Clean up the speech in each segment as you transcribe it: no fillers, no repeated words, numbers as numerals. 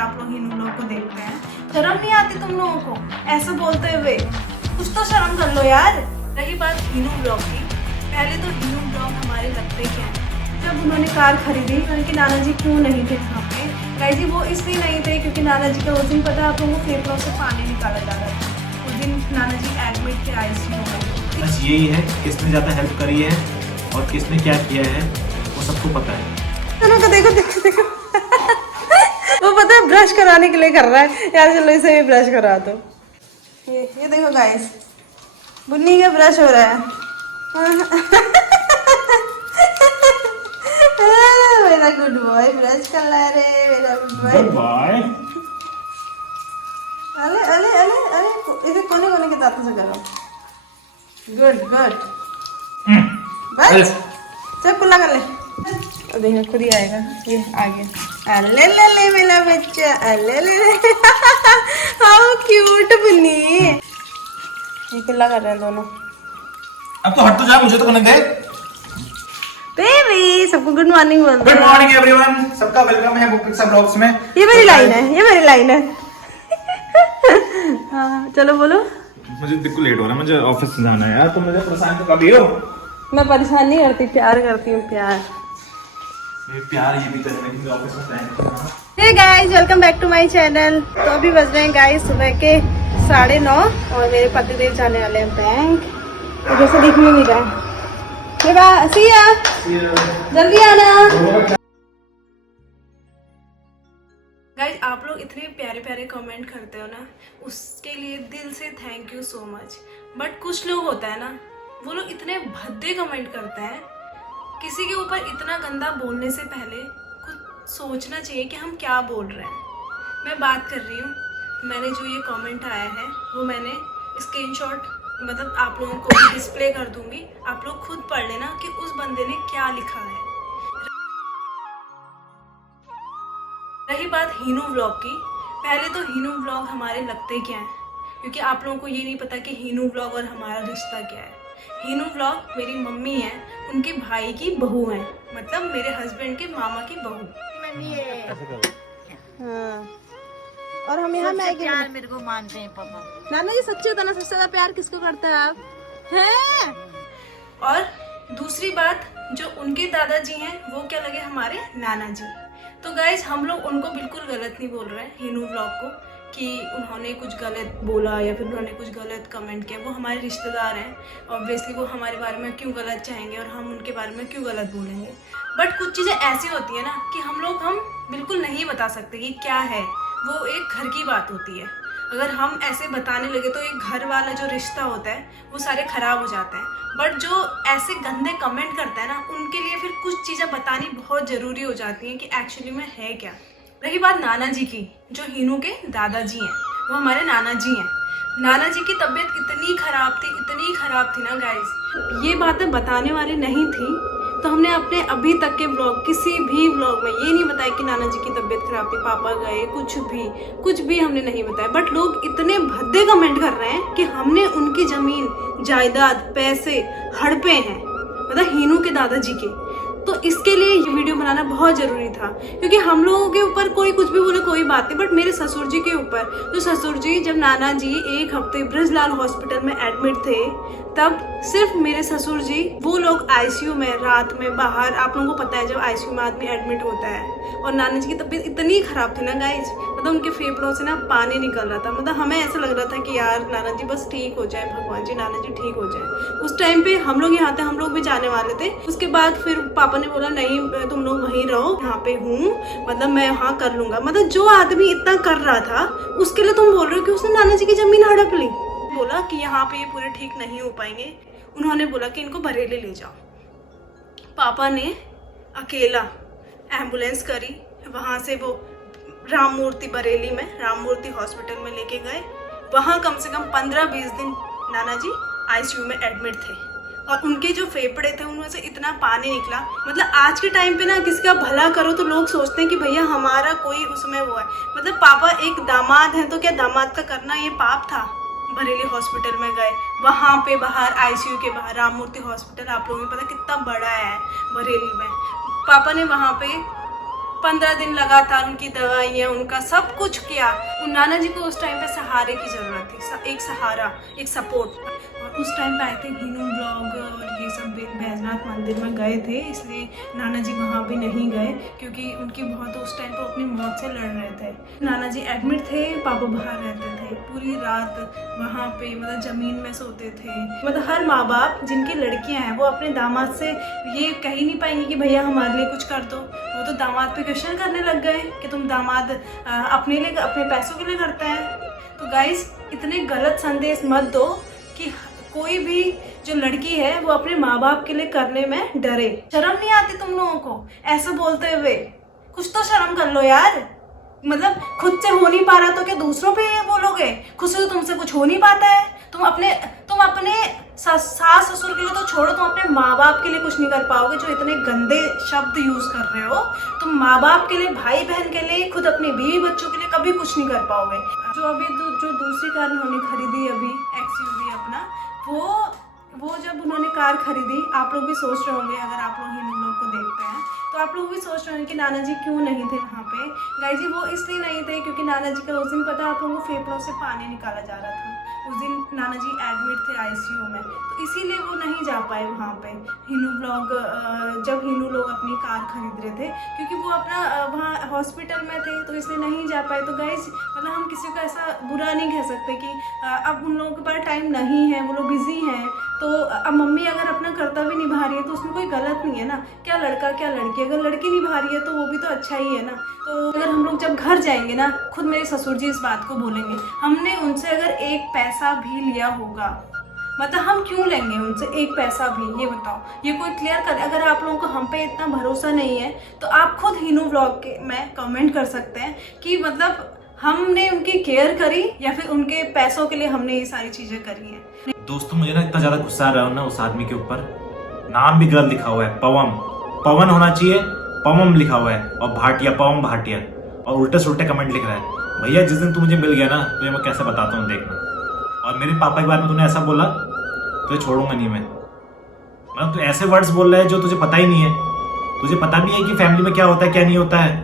आप लोग हिनू लोग को देखते हैं, शर्म नहीं आती तुम लोगों को ऐसे बोलते हुए? कुछ तो शर्म कर लो यार। रही बात हिनू ब्लॉग की, पहले तो हिनू ब्लॉग हमारे लगते क्या है, जब उन्होंने कार खरीदी तो उनके नाना जी क्यों नहीं थे वहाँ पे? गाइस जी वो इसलिए नहीं थे क्योंकि नाना जी का उस दिन पता है आप लोगों को फेफड़ों से पानी निकाला जा रहा था। उस दिन नाना जी एडमिट थे ICU में। बस यही है, किसने ज़्यादा हेल्प करी है और किसने क्या किया है वो सबको पता है। देखो देखो देखो देखो वो पता है ब्रश कराने के लिए कर रहा है यार, चलो इसे भी ब्रश करा दो। ये देखो गाइस, बुन्नी का ब्रश हो रहा है। मेरा गुड बॉय ब्रश कर रहा है रे, मेरा गुड बॉय। अरे अरे अरे अरे इसे कोने कोने के दांतों से करो। गुड गुड बस सब कुल्ला कर ले। देखो खुद ही आएगा, ये आ गया। अले ले ले मेरा बच्चा, अले ले ले। हाउ क्यूट बुन्नी। ये कुल्ला कर रहे हैं दोनों। अब तो हट तो जा, मुझे तो करने दे। बेबी सबको गुड मॉर्निंग बोल दो। गुड मॉर्निंग एवरीवन, सबका वेलकम है बुक पिक्चर ब्लॉग्स में। ये मेरी लाइन है, ये मेरी लाइन है। हाँ चलो बोलो। मुझे बिल्कुल लेट हो रहा है, मुझे ऑफिस जाना है यार, तो मुझे परेशान तो कभी हो। मैं परेशान नहीं करती, प्यार करती हूँ, प्यार। ये प्यार ये भी करना है कि ऑफिस में टाइम करना। Hey guys welcome back to my channel. तो अभी बज रहे हैं गाइस सुबह के 9:30 और मेरे पतिदेव जाने वाले हैं बैंक। तो जैसे दिख नहीं रहा है। सी या जल्दी आना। गाइस आप लोग इतने प्यारे प्यारे कमेंट करते हो ना, उसके लिए दिल से thank you so much. But कुछ लोग होता है ना, वो लोग इतने भद्दे कमेंट करते हैं। किसी के ऊपर इतना गंदा बोलने से पहले कुछ सोचना चाहिए कि हम क्या बोल रहे हैं। मैं बात कर रही हूँ, मैंने जो ये कमेंट आया है वो मैंने स्क्रीनशॉट मतलब आप लोगों को डिस्प्ले कर दूंगी, आप लोग खुद पढ़ लेना कि उस बंदे ने क्या लिखा है। रही बात हिनू व्लॉग की, पहले तो हिनू व्लॉग हमारे लगते क्या हैं, क्योंकि आप लोगों को ये नहीं पता कि हिनू व्लॉग और हमारा रिश्ता क्या है। हिनू व्लॉग मेरी मम्मी है, उनके भाई की बहू है, मतलब मेरे हस्बैंड के मामा की बहू। हाँ और हम यहाँ प्यार मेरे को मानते हैं पापा। नाना जी सच्चे होता ना, सबसे ज्यादा प्यार किसको करते हैं आप? हैं? और दूसरी बात, जो उनके दादाजी हैं वो क्या लगे हमारे नाना जी। तो गाइज हम लोग उनको बिल्कुल गलत नहीं बोल रहे हैं हिनू व्लॉग को कि उन्होंने कुछ गलत बोला या फिर उन्होंने कुछ गलत कमेंट किया। वो हमारे रिश्तेदार हैं, ऑब्वियसली वो हमारे बारे में क्यों गलत चाहेंगे और हम उनके बारे में क्यों गलत बोलेंगे। बट कुछ चीज़ें ऐसी होती है ना कि हम बिल्कुल नहीं बता सकते कि क्या है, वो एक घर की बात होती है। अगर हम ऐसे बताने लगे तो एक घर वाला जो रिश्ता होता है वो सारे खराब हो जाते हैं। बट जो ऐसे गंदे कमेंट करते हैं ना, उनके लिए फिर कुछ चीज़ें बतानी बहुत ज़रूरी हो जाती हैं कि एक्चुअली में है क्या। रही बात नाना जी की, जो हिनू के दादाजी हैं वो हमारे नाना जी हैं। नाना जी की तबीयत इतनी ख़राब थी ना गाइस, ये बातें बताने वाली नहीं थी। तो हमने अपने अभी तक के व्लॉग, किसी भी व्लॉग में ये नहीं बताया कि नाना जी की तबीयत खराब थी, पापा गए, कुछ भी हमने नहीं बताया। बट लोग इतने भद्दे कमेंट कर रहे हैं कि हमने उनकी ज़मीन जायदाद पैसे हड़पे हैं, मतलब हिनू के दादाजी के। तो इसके लिए ये वीडियो बनाना बहुत ज़रूरी था, क्योंकि हम लोगों के ऊपर कोई कुछ भी बोले कोई बात नहीं, बट मेरे ससुर जी के ऊपर, जो ससुर जी जब नाना जी 1 हफ्ते ब्रजलाल हॉस्पिटल में एडमिट थे, तब सिर्फ मेरे ससुर जी वो लोग ICU में रात में बाहर, आप लोगों को पता है जब ICU में आदमी एडमिट होता है, और नाना जी की तबीयत इतनी ख़राब थी ना गाइज, मतलब उनके फेफड़ों से ना पानी निकल रहा था। मतलब हमें ऐसा लग रहा था कि यार नाना जी बस ठीक हो जाए, भगवान जी नाना जी ठीक हो जाए। उस टाइम पे हम लोग यहाँ थे, हम लोग भी जाने वाले थे। उसके बाद फिर पापा ने बोला नहीं तुम लोग वहीं रहो, यहाँ पे हूँ, मतलब मैं यहाँ कर लूँगा। मतलब जो आदमी इतना कर रहा था उसके लिए तुम बोल रहे हो कि उसने नाना जी की ज़मीन हड़प ली। बोला कि यहाँ पे ये पूरे ठीक नहीं हो पाएंगे, उन्होंने बोला कि इनको बरेली ले जाओ। पापा ने अकेला एम्बुलेंस करी, वहाँ से वो राम मूर्ति बरेली में राम मूर्ति हॉस्पिटल में लेके गए। वहाँ कम से कम 15-20 दिन नाना जी ICU में एडमिट थे, और उनके जो फेफड़े थे उनमें से इतना पानी निकला। मतलब आज के टाइम पे ना किसी का भला करो तो लोग सोचते हैं कि भैया हमारा कोई उसमें वो है। मतलब पापा एक दामाद हैं तो क्या दामाद का करना ये पाप था? बरेली हॉस्पिटल में गए, वहाँ पे बाहर ICU के बाहर राम मूर्ति हॉस्पिटल, आप लोगों को पता कितना बड़ा है बरेली में। पापा ने वहाँ पे 15 दिन लगातार उनकी दवाइयाँ, उनका सब कुछ किया। उन नाना जी को उस टाइम पे सहारे की ज़रूरत थी, एक सहारा, एक सपोर्ट। और उस टाइम पे आई थिंक हिनू ब्लॉग और ये सब बैजनाथ मंदिर में गए थे, इसलिए नाना जी वहाँ भी नहीं गए क्योंकि उनकी बहुत उस टाइम पे अपनी मौत से लड़ रहे थे। नाना जी एडमिट थे, पापा बाहर रहते थे, पूरी रात वहाँ पे मतलब ज़मीन में सोते थे। मतलब हर माँ बाप जिनकी लड़कियाँ हैं वो अपने दामाद से ये कह ही नहीं पाएंगे कि भैया हमारे लिए कुछ कर दो। वो तो दामाद पे क्वेश्चन करने लग गए कि तुम दामाद अपने लिए, अपने पैसों के लिए करता है। तो गाइस, इतने गलत संदेश मत दो कि कोई भी जो लड़की है वो अपने माँ बाप के लिए करने में डरे। शर्म नहीं आती तुम लोगों को ऐसे बोलते हुए? कुछ तो शर्म कर लो यार। मतलब खुद से हो नहीं पा रहा तो क्या दूसरों पे ये बोलोगे? खुद से तो तुमसे कुछ हो नहीं पाता है। तुम अपने सास ससुर के लिए तो छोड़ो, तुम अपने माँ बाप के लिए कुछ नहीं कर पाओगे जो इतने गंदे शब्द यूज कर रहे हो। तुम माँ बाप के लिए, भाई बहन के लिए, खुद अपने बीवी बच्चों के लिए कभी कुछ नहीं कर पाओगे। जो अभी जो दूसरी कार उन्होंने खरीदी अभी XUV अपना, वो जब उन्होंने कार खरीदी, आप लोग भी सोच रहे होंगे, अगर आप लोग हिनू ब्लॉग को देखते हैं तो आप लोग भी सोच रहे होंगे कि नाना जी क्यों नहीं थे वहाँ पे। गाइस जी, वो इसलिए नहीं थे क्योंकि नाना जी का उस दिन पता है आप लोगों को फेफड़ों से पानी निकाला जा रहा था। उस दिन नाना जी एडमिट थे ICU में, तो इसीलिए वो नहीं जा पाए वहाँ पे। हिनू ब्लॉग जब हिनू लोग अपनी कार खरीद रहे थे क्योंकि वो अपना वहाँ हॉस्पिटल में थे, तो इसलिए नहीं जा पाए। तो गाइस, मतलब हम किसी को ऐसा बुरा नहीं कह सकते कि अब उन लोगों के पास टाइम नहीं है, वो लोग बिजी हैं। तो अब मम्मी अगर अपना कर्तव्य निभा रही है तो उसमें कोई गलत नहीं है ना। क्या लड़का क्या लड़की, अगर लड़की निभा रही है तो वो भी तो अच्छा ही है ना। तो अगर हम लोग जब घर जाएंगे ना, खुद मेरे ससुर जी इस बात को बोलेंगे, हमने उनसे अगर एक पैसा भी लिया होगा, मतलब हम क्यों लेंगे उनसे एक पैसा भी, ये बताओ। ये कोई क्लियर कर। अगर आप लोगों को हम पे इतना भरोसा नहीं है तो आप खुद हिनू ब्लॉग के में कमेंट कर सकते हैं कि मतलब हमने उनकी केयर करी या फिर उनके पैसों के लिए हमने ये सारी चीजें करी हैं। दोस्तों, मुझे ना इतना ज्यादा गुस्सा आ रहा है ना उस आदमी के ऊपर। नाम भी गलत लिखा हुआ है, पवन होना चाहिए, पवम लिखा हुआ है, और भाटिया, पवम भाटिया, और उल्टे सुल्टे कमेंट लिख रहा है। भैया, जिस दिन तू मुझे मिल गया ना तो मैं कैसे बताता हूँ, देखना। और मेरे पापा के बारे में तूने ऐसा बोला तो छोड़ूंगा नहीं मैं। मतलब तू ऐसे वर्ड्स बोल रहा है जो तुझे पता ही नहीं है। तुझे पता भी है कि फैमिली में क्या होता है क्या नहीं होता है,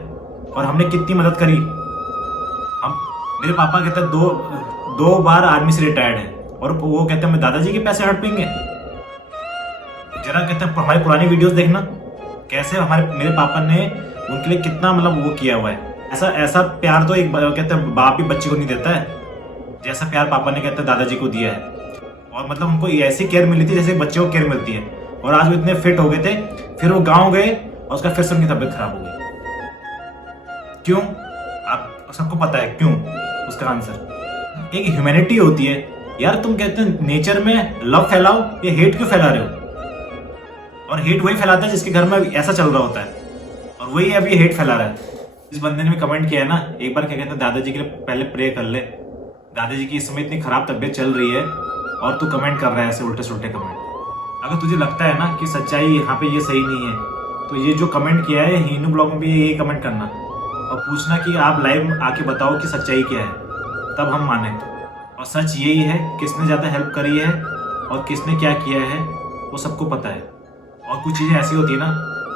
और हमने कितनी मदद करी। मेरे पापा कहते हैं दो बार आर्मी से रिटायर्ड है, और वो कहते हैं मैं दादाजी के पैसे हड़पेंगे। जरा कहते हैं हमारी पुरानी वीडियोस देखना, कैसे मेरे पापा ने उनके लिए कितना मतलब वो किया हुआ है। ऐसा प्यार तो एक कहते हैं बाप भी बच्चे को नहीं देता है, जैसा प्यार पापा ने कहते हैं दादाजी को दिया है। और मतलब उनको ऐसी केयर मिली थी जैसे बच्चे को केयर मिलती है। और आज वो इतने फिट हो गए थे, फिर वो गाँव गए और उसका फिर से उनकी तबीयत खराब हो गई। क्यों? आप सबको पता है क्यों। उसका आंसर एक ह्यूमैनिटी होती है यार। तुम कहते हैं नेचर में लव फैलाओ, ये हेट क्यों फैला रहे हो? और हेट वही फैलाता है जिसके घर में ऐसा चल रहा होता है, और वही अब ये हेट फैला रहा है। इस बंदे ने भी कमेंट किया है ना, एक बार क्या कहते हैं, दादाजी के लिए पहले प्रे कर ले। दादाजी की इस समय इतनी खराब तबीयत चल रही है और तू कमेंट कर रहा है ऐसे उल्टे सुल्टे कमेंट। अगर तुझे लगता है ना कि सच्चाई यहाँ पे ये सही नहीं है, तो ये जो कमेंट किया है हिनू ब्लॉग में भी यही कमेंट करना और पूछना कि आप लाइव आके बताओ कि सच्चाई क्या है, तब हम माने। और सच यही है, किसने ज़्यादा हेल्प करी है और किसने क्या किया है वो सबको पता है। और कुछ चीज़ें ऐसी होती है ना,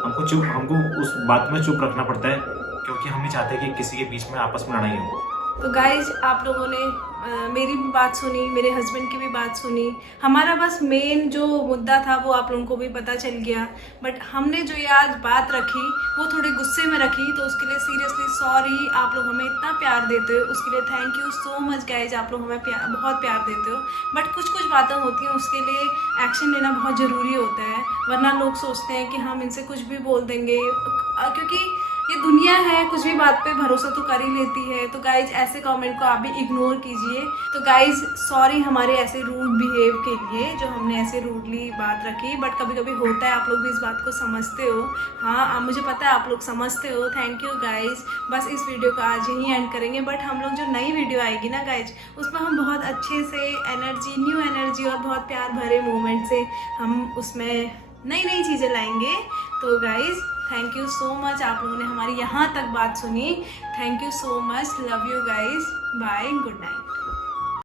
हमको उस बात में चुप रखना पड़ता है, क्योंकि हम नहीं चाहते कि किसी के बीच में आपस में लड़ाई हो। तो गाइज, आप लोगों ने मेरी भी बात सुनी, मेरे हस्बैंड की भी बात सुनी। हमारा बस मेन जो मुद्दा था वो आप लोगों को भी पता चल गया, बट हमने जो ये आज बात रखी वो थोड़ी गुस्से में रखी, तो उसके लिए सीरियसली सॉरी। आप लोग हमें इतना प्यार देते हो उसके लिए thank you so much guys. आप लोग हमें बहुत प्यार देते हो, बट कुछ बातें होती हैं उसके लिए एक्शन लेना बहुत ज़रूरी होता है, वरना लोग सोचते हैं कि हम इनसे कुछ भी बोल देंगे, क्योंकि ये दुनिया है, कुछ भी बात पे भरोसा तो कर ही लेती है। तो गाइज, ऐसे कमेंट को आप भी इग्नोर कीजिए। तो गाइज, सॉरी हमारे ऐसे रूड बिहेव के लिए, जो हमने ऐसे रूडली बात रखी, बट कभी कभी होता है, आप लोग भी इस बात को समझते हो। हाँ, मुझे पता है आप लोग समझते हो। Thank you guys. बस इस वीडियो को आज यहीं एंड करेंगे, बट हम लोग जो नई वीडियो आएगी ना गाइज, उसमें हम बहुत अच्छे से न्यू एनर्जी और बहुत प्यार भरे मोमेंट से हम उसमें नई चीज़ें लाएंगे। तो guys, thank you so much, आप लोगों ने हमारी यहाँ तक बात सुनी। Thank you so much, love you guys, bye, good night.